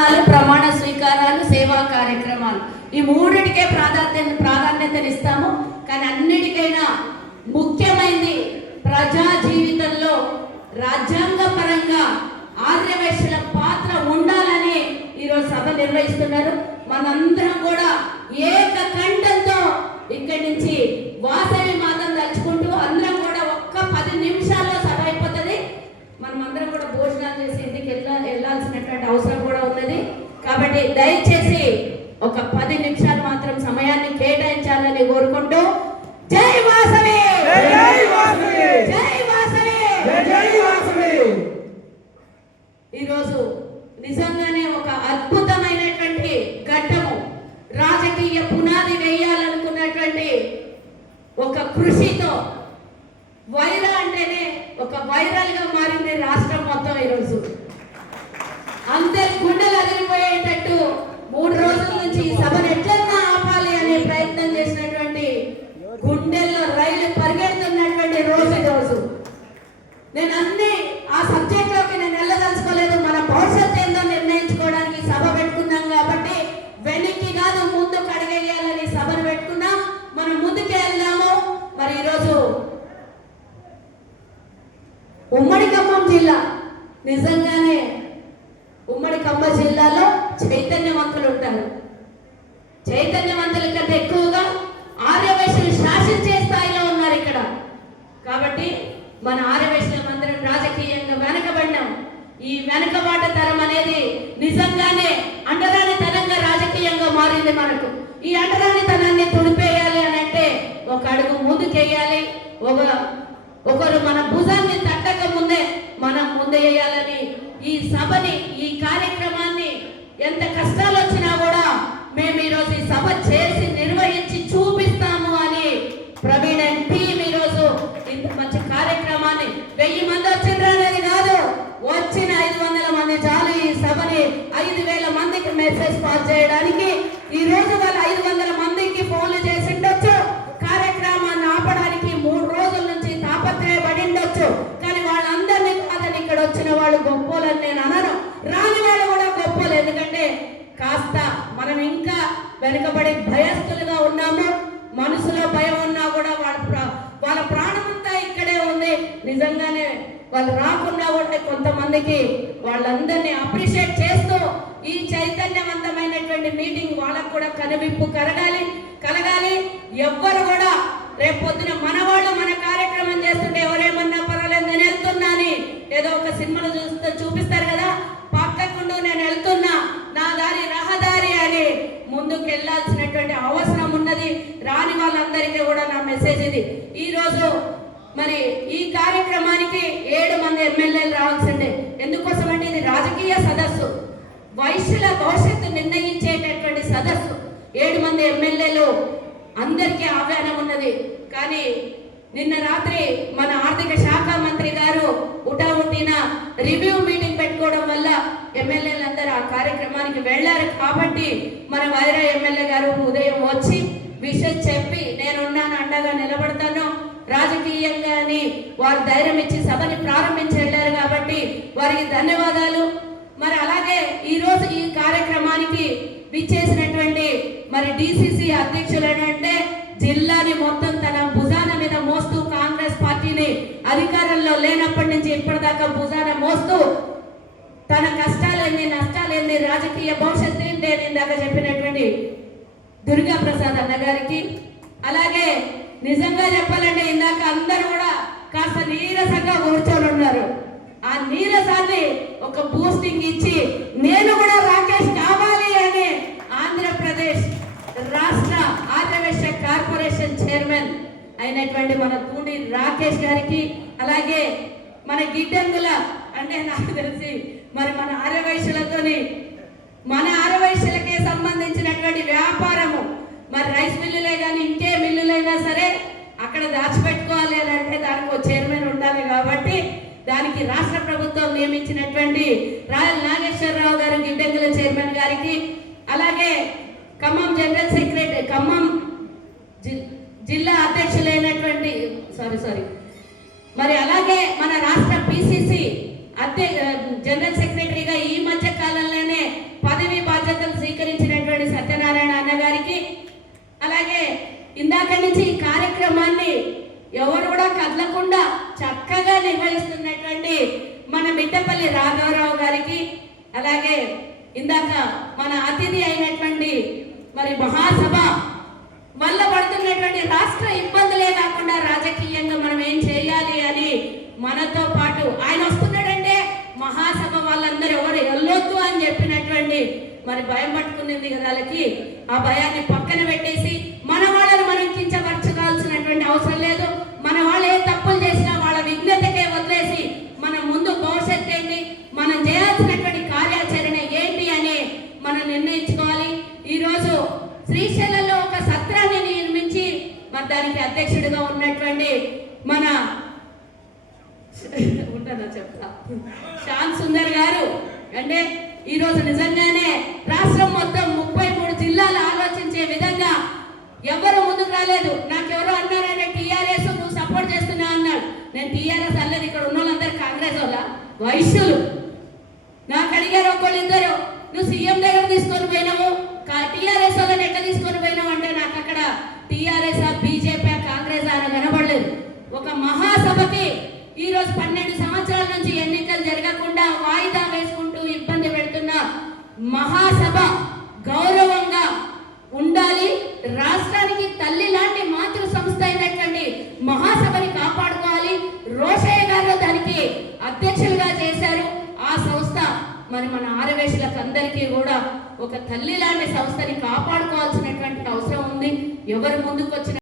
సన్మానాలు ప్రమాణ స్వీకారాలు సేవా కార్యక్రమాలు. ఈ మూడిటికే ప్రాధాన్యత ప్రాధాన్యతనిస్తాము. కానీ అన్నిటికైనా ముఖ్యమైనది ప్రజా జీవితంలో రాజ్యాంగ పరంగా ఆర్యవేశల పాత్ర ఉండాలని ఈరోజు సభ నిర్వహిస్తున్నారు మనందరం కూడా ఏక కంఠంతో ఇక్కడి నుంచి వాసవి మాతను తలుచుకుంటూ అందరం కూడా ఒక్క పది నిమిషాల్లో సభ అయిపోతుంది మనం అందరం కూడా భోజనాలు చేసి ఇంటికి వెళ్ళా వెళ్ళాల్సినటువంటి అవసరం కూడా ఉన్నది కాబట్టి దయచేసి ఒక పది నిమిషాలు మాత్రం సమయాన్ని కేటాయించాలని కోరుకుంటూ జై వాసవి! జై జై వాసవి! జై వాసవి! జై జై వాసవి! ఈరోజు నిజంగానే ఒక అద్భుతమైనటువంటి ఘట్టము. రాజకీయ పునాది వేయాలనుకున్నటువంటి ఒక కృషితో వైరా అంటేనే ఒక వైరల్గా మారింది రాష్ట్రం మొత్తం ఈరోజు. జిల్లాలో చైతన్యవంతులు ఉంటారు చైతన్యవంతుల కంటే ఎక్కువగా ఆర్యవైశ్యులు శాసించే స్థాయిలో ఉన్నారు ఇక్కడ. కాబట్టి మన ఆర్యవైశ్యులం అందరం రాజకీయంగా వెనకబడినాం. ఈ వెనకబాట తరం అనేది నిజంగానే అండరాని తరంగా రాజకీయంగా మారింది మనకు. ఈ అండరాని తనాన్ని తుడిపేయాలి అని అంటే ఒక అడుగు ముందుకేయాలి ఒక ఒకరు మన భుజాన్ని తట్టక ముందే మనం ముందేయాలని ఈ సభని ఈ కార్యక్రమాన్ని ఎంత కష్టాలు వచ్చినా కూడా మేము ఈరోజు ఈ సభ చేసి నిర్వహించి చూపిస్తాము అని ప్రవీణ్ అండ్ టీమ్ ఈరోజు ఇంత మంచి కార్యక్రమాన్ని వెయ్యి మంది వచ్చిండ్రు అనేది కాదు వచ్చిన ఐదు వందల మంది చాలు ఈ సభని ఐదు వేల మందికి మెసేజ్ పాస్ చేయడానికి ఈ రోజు వాళ్ళు ఐదు వందల మందికి ఫోన్లు చేసి ఉండొచ్చు కార్యక్రమాన్ని ఆపడానికి మూడు రోజుల నుంచి తాపత్రయపడి ఉండొచ్చు కానీ వాళ్ళందరినీ కాదని ఇక్కడ వచ్చిన వాళ్ళు గొప్పోలని నేను అనను రాని వాళ్ళు కూడా గొప్పలు ఎందుకంటే కాస్త మనం ఇంకా వెనుకబడి భయస్థులుగా ఉన్నాము మనసులో భయం ఉన్నా కూడా వాళ్ళ ప్రా వాళ్ళ ప్రాణం అంతా ఇక్కడే ఉంది. నిజంగానే వాళ్ళు రాకుండా కూడా కొంతమందికి వాళ్ళందరినీ అప్రిషియేట్ చేస్తూ ఈ చైతన్యవంతమైనటువంటి మీటింగ్ వాళ్ళకు కూడా కనువిప్పు కలగాలి కలగాలి. ఎవ్వరు కూడా రేపు పొద్దున మన వాళ్ళు మన కార్యక్రమం చేస్తుంటే ఎవరేమన్నా పర్వాలేదు నేను వెళ్తున్నా అని ఏదో ఒక సినిమాలు చూస్తే చూపిస్తారు కదా పక్కకుండా నేను వెళ్తున్నా నా దారి రహదారి అని ముందుకు వెళ్ళాల్సినటువంటి అవసరం ఉన్నది రాని అనేది కూడా నా మెసేజ్ ఇది. ఈ రోజు మరి ఈ కార్యక్రమానికి ఏడు మంది ఎమ్మెల్యేలు రావాల్సిందే. ఎందుకోసం అంటే ఇది రాజకీయ సదస్సు. వయసుల భవిష్యత్తు నిర్ణయించేటటువంటి సదస్సు. ఏడు మంది ఎమ్మెల్యేలు అందరికీ ఆహ్వానం ఉన్నది. కానీ నిన్న రాత్రి మన ఆర్థిక శాఖ మంత్రి గారు ఉటా ఉట్టిన రివ్యూ మీటింగ్ పెట్టుకోవడం వల్ల ఎమ్మెల్యేలందరూ ఆ కార్యక్రమానికి వెళ్ళారు. కాబట్టి మన వైరా ఎమ్మెల్యే గారు ఉదయం వచ్చి విషయం చెప్పి నేనున్నాను అండగా నిలబడతాను. రాజకీయంగా అని వారు ధైర్యం ఇచ్చి సభని ప్రారంభించి వెళ్ళారు కాబట్టి వారికి ధన్యవాదాలు. మరి అలాగే ఈరోజు ఈ కార్యక్రమానికి విచ్చేసినటువంటి మరి డిసిసి అధ్యక్షులు అంటే జిల్లాని మొత్తం తన భుజాన మీద మోస్తూ కాంగ్రెస్ పార్టీని అధికారంలో లేనప్పటి నుంచి ఇప్పటిదాకా భుజాన మోస్తూ తన కష్టాలేంది నష్టాలేంది రాజకీయ భవిష్యత్తు ఏంటి అని ఇందాక చెప్పినటువంటి దుర్గా ప్రసాద్ అన్న గారికి. అలాగే నిజంగా చెప్పాలంటే ఇందాక అందరూ కూడా కాస్త నీరసంగా కూర్చొని ఉన్నారు. ఆ నీరసాన్ని ఒక బూస్టింగ్ ఇచ్చి నేను కూడా రాకేష్ కావాలి అని ఆంధ్రప్రదేశ్ రాష్ట్ర ఆర్యవేశ కార్పొరేషన్ చైర్మన్ అయినటువంటి మన తూడి రాకేష్ గారికి అలాగే మన గిడ్డంగుల అంటే నాకు తెలిసి మరి మన ఆర్యవైశ్యులతోని మన ఆరవైశ్యులకే సంబంధించినటువంటి వ్యాపార మరి రైస్ మిల్లులే కానీ ఇంకే మిల్లులైనా సరే అక్కడ దాచిపెట్టుకోవాలి అని అంటే దానికి ఒక చైర్మన్ ఉండాలి కాబట్టి దానికి రాష్ట్ర ప్రభుత్వం నియమించినటువంటి రాయల్ నాగేశ్వరరావు గారు గిడ్డంగుల చైర్మన్ గారికి అలాగే ఖమ్మం జనరల్ సెక్రటరీ ఖమ్మం జిల్లా అధ్యక్షులైనటువంటి సారీ సారీ మరి అలాగే మన రాష్ట్ర కదలకుండా చక్కగా నిర్వహిస్తున్నటువంటి మన మిట్టపల్లి రాఘవరావు గారికి అలాగే ఇందాక మన అతిథి అయినటువంటి మరి మహాసభ వల్ల పడుతున్నటువంటి రాష్ట్ర ఇబ్బందులే కాకుండా రాజకీయంగా మనం ఏం చేయాలి అని మనతో పాటు ఆయన వస్తున్నాడంటే మహాసభ వాళ్ళందరూ ఎవరు వెళ్ళొద్దు అని చెప్పినటువంటి మరి భయం పట్టుకునేది కదా ఆ భయాన్ని పక్కన పెట్టి శ్రీశైలంలో ఒక సత్రాన్ని నిర్మించి మరి దానికి అధ్యక్షుడిగా ఉన్నటువంటి మన ఉంటానా చెప్తా శ్యామ్ సుందర్ గారు. అంటే ఈ రోజు నిజంగానే రాష్ట్రం మొత్తం ముప్పై మూడు జిల్లాలు ఆలోచించే విధంగా ఎవరు ముందుకు రాలేదు. నాకెవరో అన్నారంటే టీఆర్ఎస్ నువ్వు సపోర్ట్ చేస్తున్నా అన్నాడు. నేను టీఆర్ఎస్ అల్లది ఇక్కడ ఉన్న వాళ్ళందరూ కాంగ్రెస్ వాళ్ళ వైశ్యులు. నాకు అడిగారు ఒకళ్ళు ఇద్దరు నువ్వు సీఎం దగ్గర తీసుకొని పోయినావు. టీఆర్ఎస్ వాళ్ళ మహాసభకి ఈ రోజు పన్నెండు సంవత్సరాల నుంచి ఎన్నికలు జరగకుండా వాయిదా వేసుకుంటూ ఇబ్బంది పెడుతున్న మహాసభ గౌరవంగా ఉండాలి. రాష్ట్రానికి తల్లి లాంటి మాతృ సంస్థ అయినటువంటి మహాసభని కాపాడుకోవాలి. రోషయ్య గారు దానికి అధ్యక్షులుగా చేశారు. ఆ సంస్థ మరి మన ఆరవేశులకు అందరికీ కూడా ఒక తల్లి లాంటి సంస్థని కాపాడుకోవాల్సినటువంటి అవసరం ఉంది. ఎవరు ముందుకు వచ్చిన